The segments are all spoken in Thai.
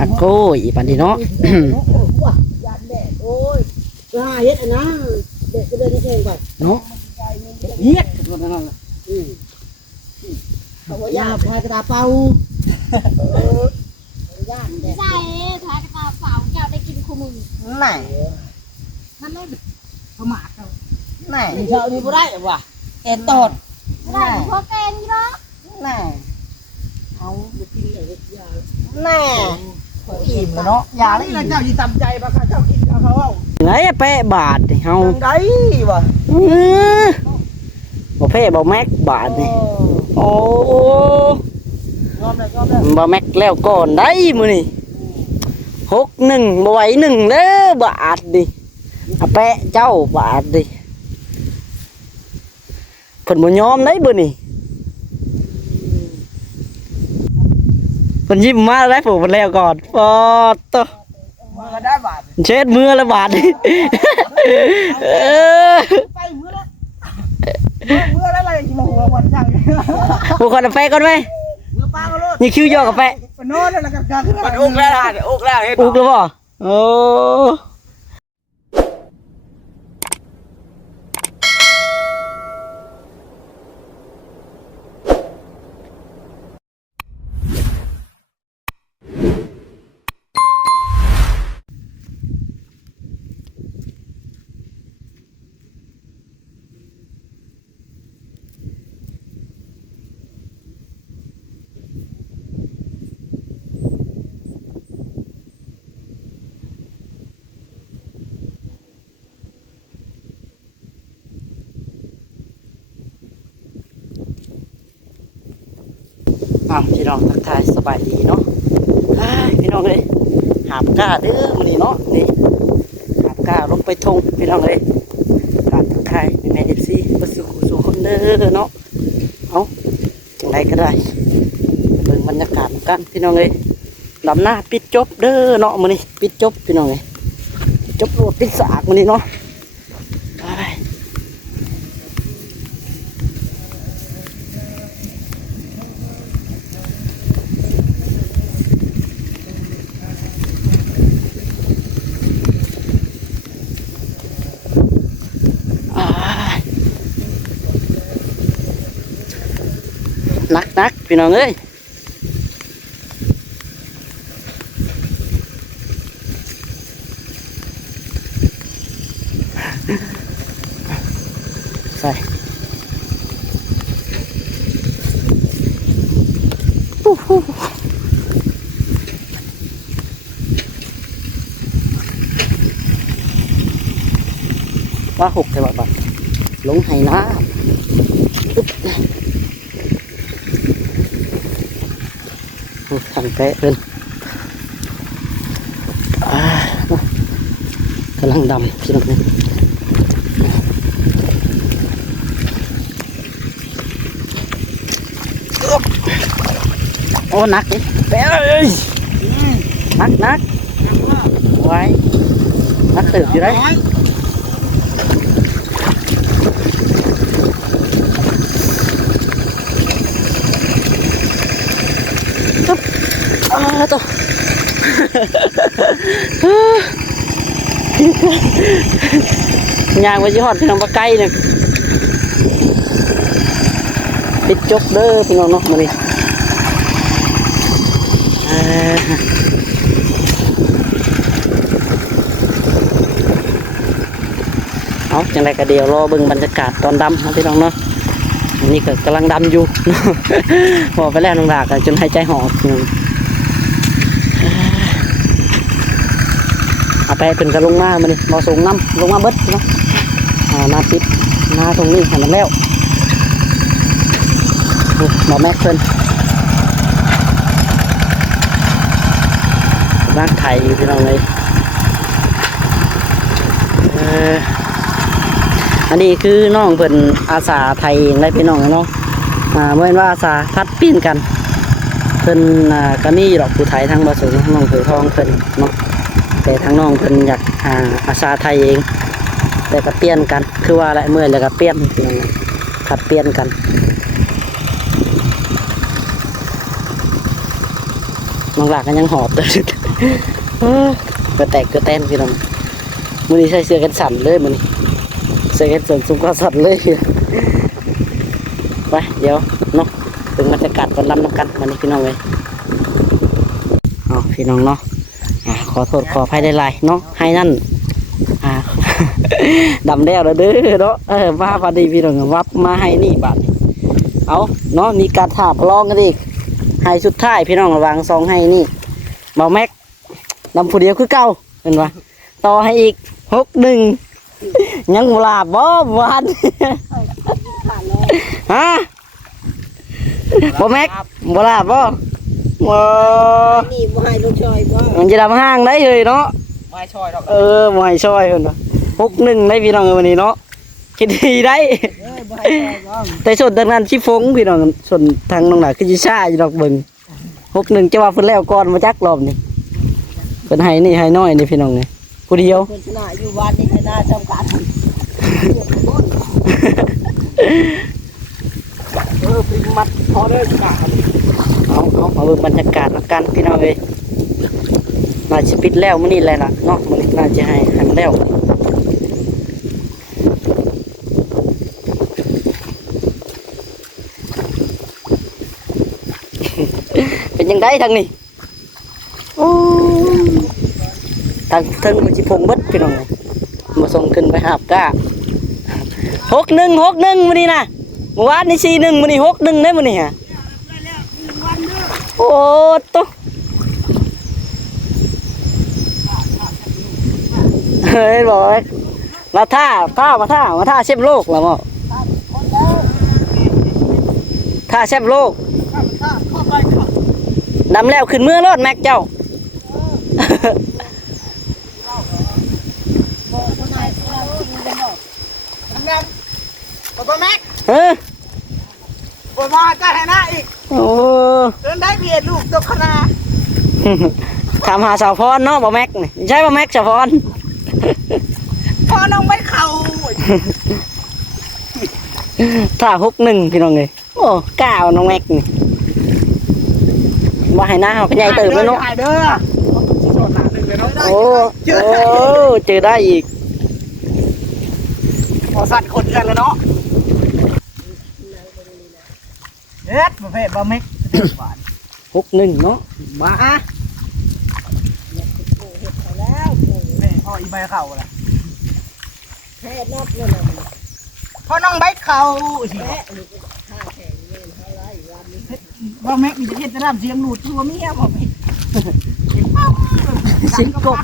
อักโก้อีปันดีเนาะ ยานแดดโอ้ยเฮ็ดอันนะเด็กก็เดินแข่งไป เนาะ เฮ็ดคนนั้นน่ะเขาว่าย่าพายกระดาเป่าย่านแดด ใช่ทายกระตาสาวแก้วได้กินคู่มือ ไหน มันเล่นประมาทเรา ไหนเช้านี้บ่ได้ว่ะแอนตอด ไม่ได้เพราะแกงนี่เนาะ ไหนเอาไปกินเลยยาแน่อิ่มแล้วเนาะยาแล้วอีเจ้าสิตำใจบ่ค่ะเจ้ากินเขาเอา ไหนแปะบาทนี่เฮา จังได๋วะ บ่เพ่บ่แม็กบาทนี่โอ้ ยอมแล้ว บ่แม็กแล้วก่อนได้มื้อนี่61บ่ไหว1เด้อบาทดิอะแปะเจ้าบาทดิเพิ่นบ่ยอมได้มื้อนี่เพิ่นยิ้มมาแล้วผมเพิ่นแล้วก่อนปอดโต มือก็ได้บาท เช็ดมือละบาทดิเออ ไปมือละมือละอะไรกินหัววันจัง ผู้คนเอาแปะก่อนไหม มือป้าก็โลด นี่คิวยอกับแปะ ไปนอนแล้วก็ขึ้นมาอุกแล้วอุกแล้วเฮ็ด อุกแล้วบ่โอ้พี่น้องทักทายสบายดีเนาะพี่น้องเลยหาบก้าเด้อมื้อนี้เนาะนี่หาบก้าลงไปทงพี่น้องเลยหาบทักทายแม่FCบ่สู่คนเด้อเนาะเอาจังไดก็ได้เบิ่งบรรยากาศกันพี่น้องเลยดำหน้าปิดจบเด้อเนาะมื้อนี้ปิดจบพี่น้องเลยจบรวดปิดสากมื้อนี้เนาะไปนักพี่น้องเอ้ยใส่ว่าหกแต่ว่าลงไหนะทำแปะเพิ่นกำลังดำพี่น้องเนี่ยโอ้หนักดิแปะเอ้ยนักไว้นักเติบอยู่ได้ตัว ยางไปที่หอดพี่น้องปลาไก่เนี่ยปิดจบเด้อพี่น้องเนาะมาดิเอาจังไรก็เดียวรอเบิ่งบรรยากาศตอนดำนะพี่น้องเนาะอันนี้ก็กำลังดำอยู่ พอไปแล้วน้องดากจนหายใจหอบเอาไปเป็นกระลงมามันนี่บ่สูงน้ำลงมาเบิดเนาะมาติดมาตรงนี้ให้มันแล้วบ่แม็กเพิ่นบ้านไทยอยู่พี่น้องเลยอันนี้คือน้องเพิ่นอาสาไทยเองได้พี่น้องเนาะเมื่อว่าอาสาพัดปีนกันเพิ่นก็มีดอกผู้ไทยทั้งบ่สูงน้องเผยทองเพิ่นเนาะแต่ทั้งน้องเพิ่นอยากอาสาไทยเองแต่ก็เปลี่ยนกันคือว่าอะไรเมื่อแล้วก็เปลี่ยนขัดเปลี่ยนกัน น้องหลากก็ยังหอบเลยก็แตกก็แตนพี่น้องมื้อนี้ใส่เสื้อกันสั่นเลยมื้อนี้ใส่กันสั่นสุกสั่นเลยไปเดี๋ยวเนาะถึงบรรยากาศตอนรำน้ำกันมื้อนี้พี่น้องเลยเอาพี่น้องเนาะขอโทษขออภัยได้หลายเนาะให้นั่น ดำแล้วเด้อเนาะมาพอดีพี่น้องวับมาให้นี่บาดเอาเนาะมีการถามลองกันอีกให้สุดท้ายพี่น้องระวังซองให้นี่เบาแม็กนำผู้เดียวคือเก่าเห็นปะต่อให้อีก61ยังบ่ลาบบ่วานฮะบ่แม็กบ่ลาบบ่นี่บ่ให้ลูกชอยบ่ มันจะดำห้างได้เลยเนาะ ไม่ชอยดอก บ่ให้ช่อยเพิ่นว่า61ได้พี่น้องวันนี้เนาะคิดดีได้ บ่ให้ชอยบ่ แต่ส่วนทางนั้นชิฟงพี่น้องส่วนทางน้องหน่ะคือสิซ่าอยู่ดอกเบิ่ง61จะว่าเพิ่นแล้วก่อนมาจักรอบนี่เพิ่นให้นี่ให้น้อยนี่พี่น้องนี่ผู้เดียว เพิ่นชนะอยู่บ้านนี่ชนะจำกัดปริมัดพอเด้อจ้า เอาเบิ่งบรรยากาศละกันพี่น้องเอ้ยน่าสิปิดแล้วมื้อนี้แหละล่ะเนาะมื้อนี้น่าจะให้มันแล้วเป็นยังไงทางนี้โอ้ทางมันสิพงเบิดพี่น้องเลยมาส่งขึ้นไปหาบก้า61มื้อนี้นะเมื่อวานนี่41มื้อนี้61ได้มื้อนี้ฮะโอ้โตเฮ้ยบอกมาท่าเชฟโลกแล้วบ่ท่าเชฟโลกนำแล้วขึ้นเมื่อรถแม็กเจ้าบ่แม็ก เฮ้ย บ่มาจ้าให้หน้าอีก โอ้ เดินได้เบียดลูกตกคณะ ถามหาสาวพรเนาะบ่แม็กนี่ใช่บ่แม็กสาวพร พอน้องไม่เข้า ท่า61พี่น้องเอ้ยโอ้ก้าวน้องแม็กนี่ว่าให้หน้าเฮาก็ใหญ่เติบแล้วเนาะ ได้เด้อโซนหน้านึงเลยเนาะ โอ้เจอได้อีก พอสั่นคนกันแล้วเนาะเฮ็ดประเภทบ่แม็กหวาน 61เนาะมา แล้วแม่พ่ออีใบเข่าล่ะแค่นอดเลยนะพ่อน้องใบเข่าสิบ่แม็กนี่จะเฮ็ดจะรับเสียงหลุดตัวเมียบ่แม็ก สิงกบ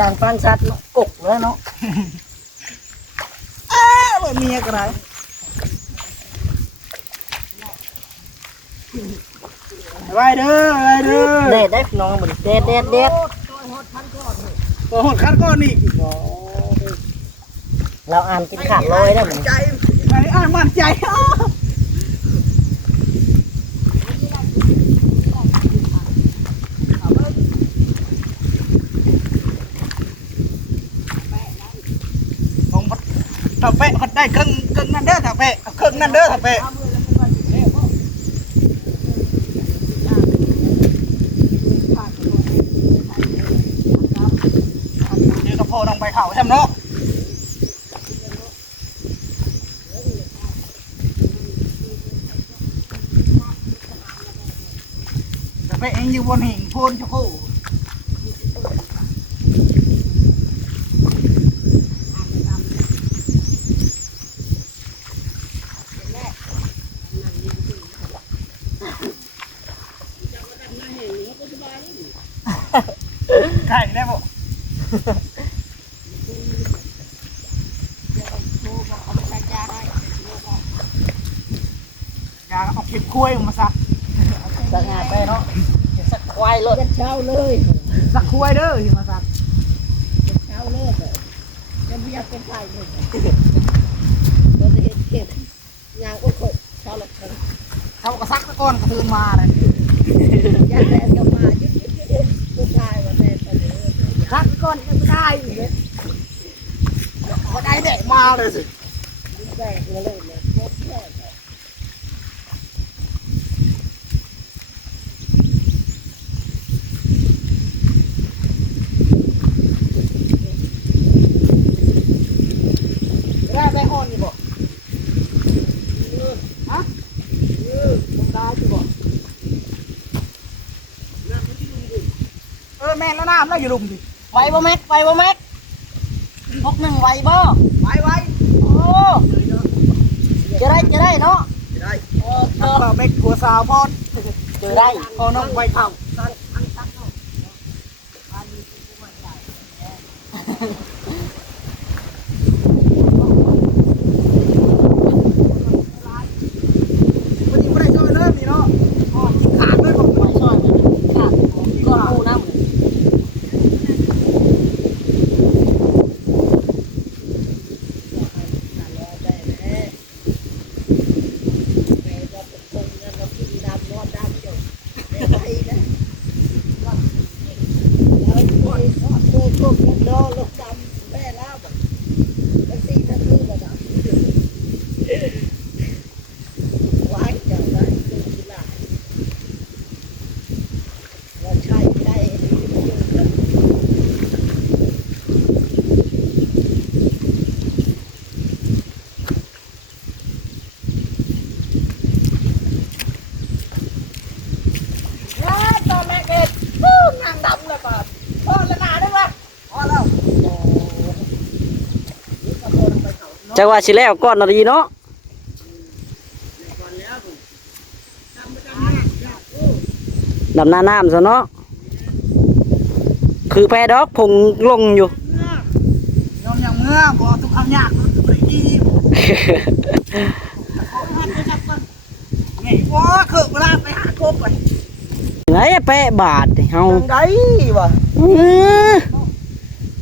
ดังฟังชัดเนาะกกแล้วเนาะ บ่เมียก็ได้ไว้เด้อไว้เด้อ เด็ดได้พี่น้องบ่เด็ดตัวหดคันก้อนนี่ เราอ่านกินขาดลอยได้เหมือน ใจไอ้อ่านมั่นใจถักเปะเขาได้ครึ่งนั่นเด้อถักเปะครึ่งนั่นเด้อถักเปะเดี๋ยวกระโพลงไปเข่าใช่ไหมเนาะถักเปะเองอยู่บนหิ่งโพนชะโคไข่ได้บ่ยาเอาเก็บกล้วยออกมาซัก สักงานไปเนาะสักควายเลย เช้าเลยสักกล้วยเด้อที่มาซักเช้าเลยยังไม่อยากเป็นไข่เลยเราจะเห็นเก็บยางก็เช้าละคนเขาก็ซักตะก้อนกระตือนมาเลยยาแดงก็มายึดผู้ชายวันแดงซักก้อนก็ไม่ได้เลยพอได้แดกมาเลยสิแดกมาเลยเนี่ย แม่แล้วน้ำแล้วอยู่ลุมดิ ไหวบ่แม็กไหวบ่แม็กพกหนึ่งไหวบ่ ไว้ โอ้จะได้เนาะ ได้ก็เม็ดกัวสาวพอด เจอได้ พอน้องไว้เข่า วันนี้ไม่ได้ช่วยเริ่มนี่เนาะอ๋อกินขาดด้วยบอก ไหวช่วยมันค่ะก็ปูน้ำ ตอนแรกเอ็ดนางดำเลยป่ะพ่อละนาได้ป่ะพอแล้ว จังว่าสิแล้วก่อนนาทีเนาะดำหน้าน้ำซะเนาะคือแพดอกพงลงอยู่ ยอมอย่างเมื่อพอทุกคำยากไปดีไงว่าคือเวลาไปหาโคบไป ไหนแปะบาทนี่เฮา ทางใดวะ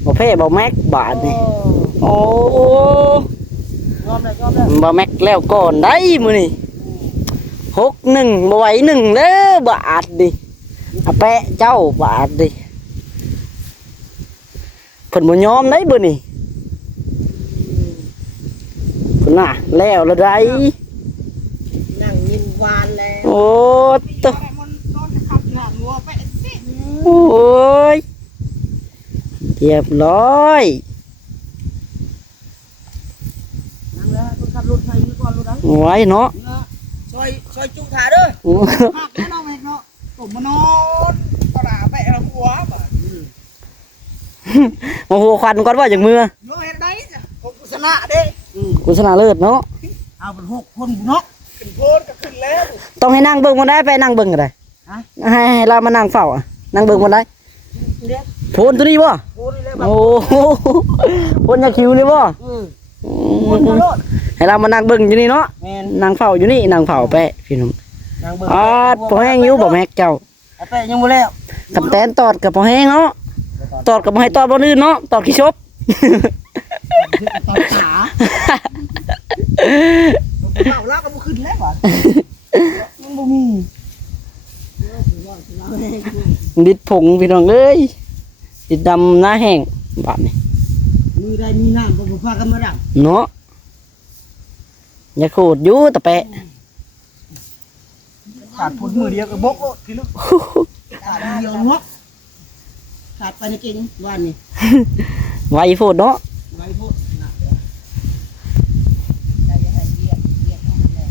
บ่เพ่บ่แม็กบาทนี่โอ้ ยอมเลย บ่แม็กแล้วก่อนได้มื้อนี่61บ่ไหว1เด้อบาทดิอะแปะเจ้าบาทดิเพิ่นบ่ยอมได้มื้อนี่เพิ่นน่ะแล้วละได้ นั่งยินวานแล้ว โอ้ตะ มันนอนขับหลังวัวไปสิ โอ้ยเรียบร้อย นั่งแล้วคนขับรถไทยนี่ก่อนรถนั้น ไว้เนาะ ซอยจุกถ่ายเด้อหักแน่นอนเนาะผมมานอนตลาดไปเอาหัวบ่ โอ้โหควันก่อนว่าจากมือ โยเห็นได้จ้ะผมกุศลเด้ กุศลเลิศเนาะ เอาเป็น6 คนเนาะขึ้นโพนก็ขึ้นแล้ว ต้องให้นั่งเบิ่งมันได้ไปนั่งเบิ่งก็ได้ ฮะ ให้เรามานั่งเฝ้าอะนั่งเบิ่งมันได้ เด้ โพนตัวนี้บ่ โพนนี่แหละ โอ้โหโพนยาคิวนี่บ่ โพนโลด ให้เรามานั่งเบิ่งอยู่นี่เนาะ แม่น นั่งเฝ้าอยู่นี่นั่งเฝ้าแปะพี่น้อง นางเบิ่ง อ๋อพอแห้งอยู่บ่แม็กเจ้า เอาไปยังบ่แล้ว กับแตนตอดกับพอแห้งเนาะตอดกับบ่ให้ตอดบ่ลื่นเนาะตอดขี้ชบ ตอนขาเราลากก็บ่ขึ้นแล้วว่ะมันบ่มี ดิดผงพี่น้องเอ้ยดิดดำหน้าแห้งบาดนี่ มือใดมีน้ำก็บ่พากันมาดัง เนาะอย่าโคตรอยู่ตะแปะ ขาดผลมือเดียวก็บกโลดพี่ลูกขาดเดียวเนาะขาดไปในเก่งวันนี้ ไวโฟดเนาะ ไว้พูดนะใจจะให้เรียกให้มันแล้ว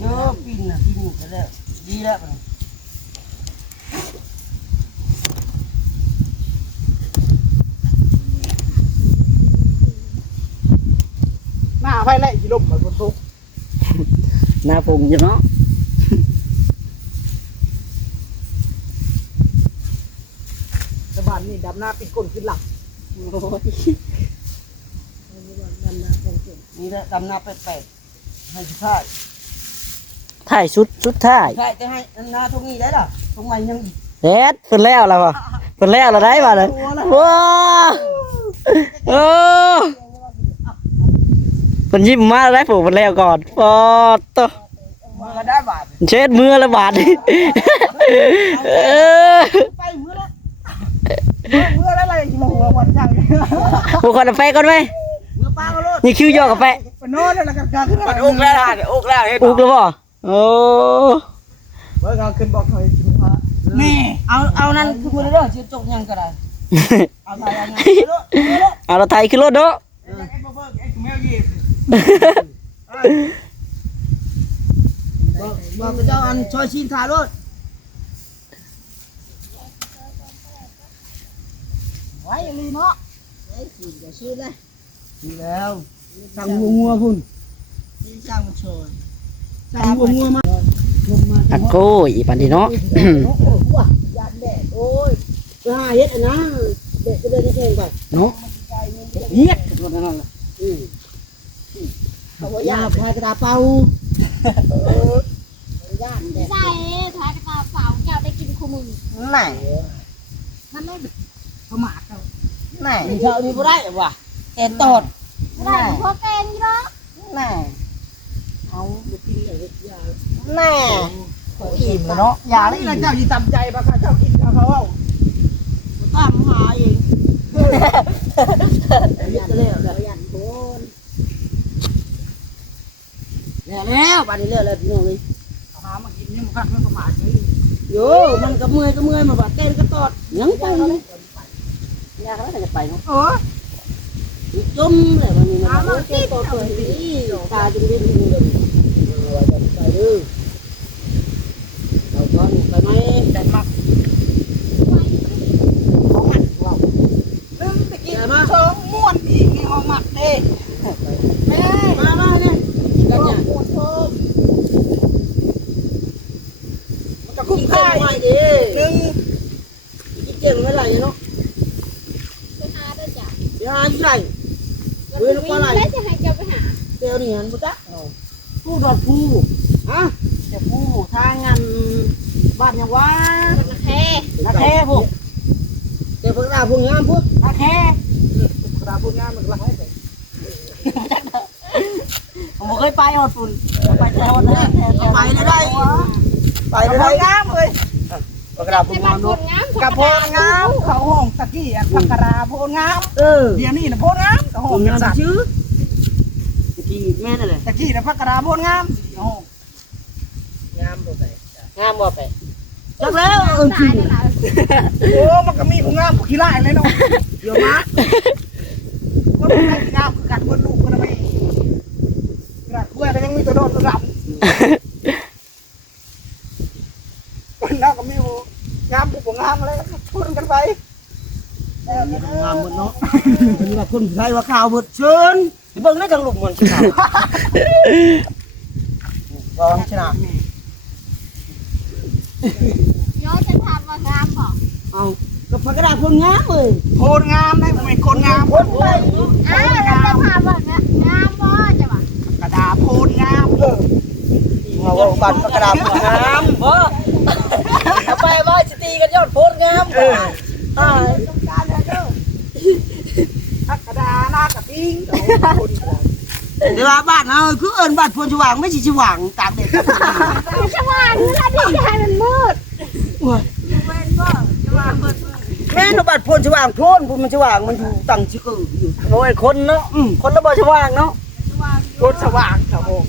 เด้อปิ่นน่ะปิ่นก็แล้วดีแล้วบัดนี้หน้าไฟไล่สิลมมาบนทุก หน้าผงอยู่เนาะ สบานนี่ดำหน้าปิดก้นขึ้นหลังนี่แหละดำหน้าแปลกๆให้สุดท้าย ถ่ายชุดถ่าย ใช่จะให้หน้าทุกนี้ได้ล่ะทุกวันยังอีก เฮ็ดเพิ่นแล้วล่ะบ่เพิ่นแล้วล่ะได้บ่เลยว้าโอ้เพิ่นยิ้มมาแล้วได้ผมเพิ่นแล้วก่อนปอดตะ มาก็ได้บาท เช็ดมือละบาดนี่เออ ไปมือละมือละอะไรกี่โมงวันจัง ผู้คนเอาไปก่อนไหม มือป้าก็รถ นี่คิวยอกกับไป ไปนอนแล้วกันกันขึ้น มันอุกแล้วล่ะอุกแล้วเห็น อุกแล้วบ่โอ้ เมื่อกันขึ้นบอกถอยนี่เอานั่นคือมือเด้อชื่อจกยังก็ได้เอาไปเอางั้นรถ เอาเราไทยขึ้นรถเนาะ ไอ้บ่เบิ่งไอ้แมวยีบบอกเจ้าอันช่วยชินถ่ายรถ เนาะ ไอ้กินจะซื้อเลย ดีแล้วสั่งงัวพุ่น ที่สร้างมันโชย สั่งงัวมาอะโก้อีปันดีเนาะ ว้ายันแดดโอ้ยไปหาเฮ็ดอันนะเด็กก็เดินแข่งไป เนาะเฮ็ดกันนั่นล่ะ เขาว่ายาพายกระดาเป่าย่านแดด ใส่ทายกระตาเสาเจ้าได้กินคู่มือ ไหน มันเล่นประมาทเจ้า ไหนเช้านี้บ่ได้ว่ะแกตอด ไม่ได้พวกแกงยี่หรอก ไหนเอาไปกินเลยยาแน่อิ่มเนาะยาแล้วเจ้าที่ตำใจปะค่ะเจ้ากินเขาเอาตามหาเองยันแล้วยันโคนแล้วบัดนี้เลิกแล้วพี่น้องเลย หามากินนี่มันคักมันประมาทเลย โยมันก็เมื่อยมาบัดเต้นก็ตอดยังไปเลยยาเขาจะไปเนาะจมเลยวันนี้นะเต้นตอดเลยตาจึงได้ดูเลยว่าจะไปดื้อเราตอนไปไหมใจมากของมันว้าวลืมตะกี้มาชงม่วนอีกในห้องหมักเด้แม่มาเนี่ยกันเนี่ยม่วนชมมันจะคุ้มค่าหน่อยดิหนึ่งกินเก่งไม่ไรเนาะ ไปหาด้วยจ้ะ เดี๋ยวหาที่ไหน แล้วแล้วจะให้เจ้าไปหา เดี๋ยวนี่หันปุ๊จ๊ะผู้ดอดผู้ฮะจะผู้ทางงานบ้านยังว่า คนละแค่ นาแค่พวกเดี๋ยวพวกเราพวกงามพวกนาแค่พวกเราพวกงามมันก็ให้ไปผมเคยไปหอดฝุ่นไปแถวนั้นไปได้ไปได้งามเลยพวกเราพว ใน ก บ้าง าน ม คนงาม กระโพงงามเขาห้องตะกี้อันพักกะราโพงงาม เออ เดี๋ยวนี้นะโพงามเขาห้ ผ อง ม เป็น งาม สัตว์ ชื่อตะกี้แม่นั่นแหละ ตะกี้นะพักกะราโพงงามห้อง งามบ่ไปงามบ่ไปจักแล้วเออ ตายแล้วล่ะ โอ้มันก็มีผู้งามผู้ขี้ไล่เลยเนาะ เดี๋ยวมา ว่าผู้งามคือกันบนลูกคนละไม่กระเพื่อนก็ยังมีตัวโดดตัวดำคนนั้นก็มีผู้งามผู้งามอะไรพูดกันไป งามหมดเนาะเป็นว่าคนไทยว่าข่าวหมดเชิญเบิ่งได้จังลุกมันข่าวลองชนะ ย้อยจะทำว่างามบอก เอาก็พักกระดาษคนงามเลย โพงงามนะไม่คนงาม คนไป อ้าวแล้วจะทำว่างามบ่จะว่าก ระดาโพงงามเออ มาว่ากันพักกระดาษงามบ่เอาไปว่าจะตีกันยอดโพดงามบ่อ่า ต้องการเลยเด้อพักกระดาหน้ากระปิ้ง เดี๋ยวบ้านเฮาคือเอิ้นบ้านพลสว่างไม่สิสว่างตากแดดกับ มันสว่างนี่ละดิให้มันมืด แม่นบ้านพลสว่างโพนพลมันสว่างมันอยู่ตั้งชื่ออยู่โอ้ยคนเนาะคนละบ่สว่างเนาะ โพนสว่างครับผม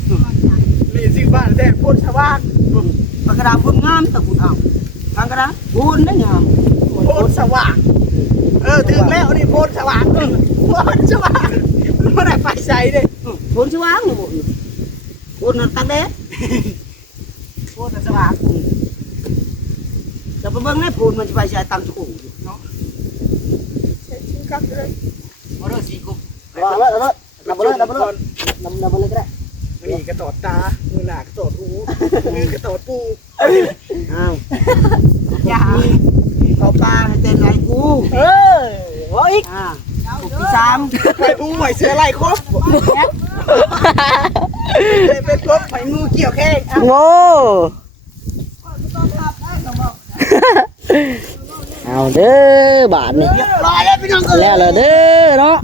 นี่สิบ้านแดดโพนสว่าง พักกระดาษพลงามตะกุดเอาพักกระดาษพลได้งาม โพนสว่างถึงแล้วนี่โพนสว่างโพนสว่างไม่ได้ไฟใส่เลย พลสว่างนี่บ่พลนั่นตากแดด โพนสว่าง จะไปเบิ่งในพลมันสิไปใช้ตั้งชื่ออยู่ ชื่อครับเลย บ่ได้สิกุว่าแล้วนับบ่เลยนับก็ได้ นี่กระโดดตามือหนากระโดดหูมือกระโดดปู อ้าว อย่า เอาปลาให้เต้นไหลกู ว่าอีก ที่สาม ไปปูหอยเสือไล่ครบเป็นครบไปงูเกี่ยวแข้ง โง่เอาเด้อบาทนี่ รอแล้วพี่น้อง แล้วเลยเด้อเนาะ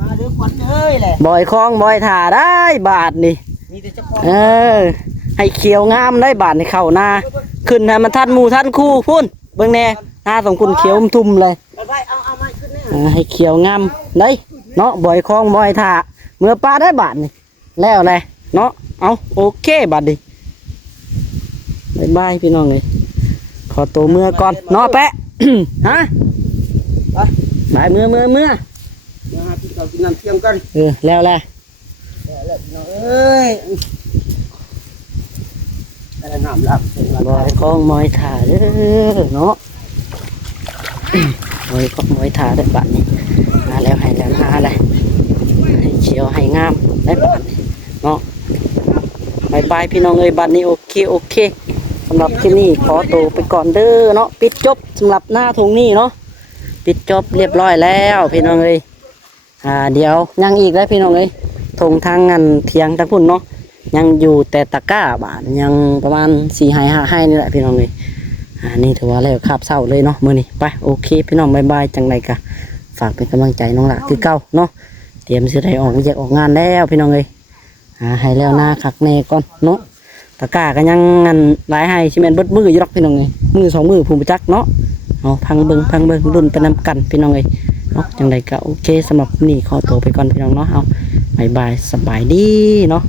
มาเด้อขวัญเอ้ยแหละ บ่อยคลองบ่อยถ่าได้บาทนี่ มีแต่เจ้าของ เออให้เขียวงามได้บาทในเข้าหน้าขึ้นให้มันทันหมู่ทันคู่พุ่นเบิ่งแน่หน้าสองคุณเขียวทุ่มเลย ไปเอาไม้ขึ้นแน่ ให้เขียวงามได้เนาะบ่อยคลองบ่อยถ่าเมื่อปลาได้บาทนี่แล้วแหละเนาะเอาโอเคบาทดิบ๊ายบายพี่น้องเลยขอตัวเมื่อก่อนเนาะแปะ ฮะบายเมื่อ เดี๋ยวหาพี่เรากินน้ำเทียมกัน แล้วแหละ แล้วพี่น้องเอ้ยแต่น้ำลับ บ่อยคลองบ่อยถ่าเด้อเนาะ เ อยก็มอยถาได้บัดนี้มาแล้วให้แล้วมาอะไรให้เชียวให้งามได้บัดนี้เนาะบายบายพี่น้องเอ้ยบัดนี้โอเคสำหรับที่นี่ขอตัวไปก่อนเด้อเนาะปิดจบสำหรับหน้าทงนี้เนาะปิดจบเรียบร้อยแล้วพี่น้องเอ้ยเดี๋ยวยังอีกแล้วพี่น้องเอ้ยทงทางงานเทียงทางพุ่นเนาะยังอยู่แต่ตะกร้าบาทยังประมาณ4 5 นี่แหละพี่น้องเอ้ยนี่ถือว่าแล้วคาบเศร้าเลยเนาะมื้อนี้ไปโอเคพี่น้องบายบายจังไรกะฝากเป็นกำลังใจน้องละคือเก่าเนาะเตรียมสิได้ออกเรียกออกงานแล้วพี่น้องเอ้ยให้แล้วหน้าคักแน่ก่อนเนาะตะกร้าก็ยังงานหลายให้ชิแม่นเบิดมืออยู่ดอกพี่น้องเอ้ยมือ2 มือผู้บ่จักเนาะเอาพังเบิ่งรุ่นไปนำกันพี่น้องเอ้ยเนาะจังไรก็โอเคสำหรับนี่ขอตัวไปก่อนพี่น้องเนาะเอาบายบายสบายดีเนาะ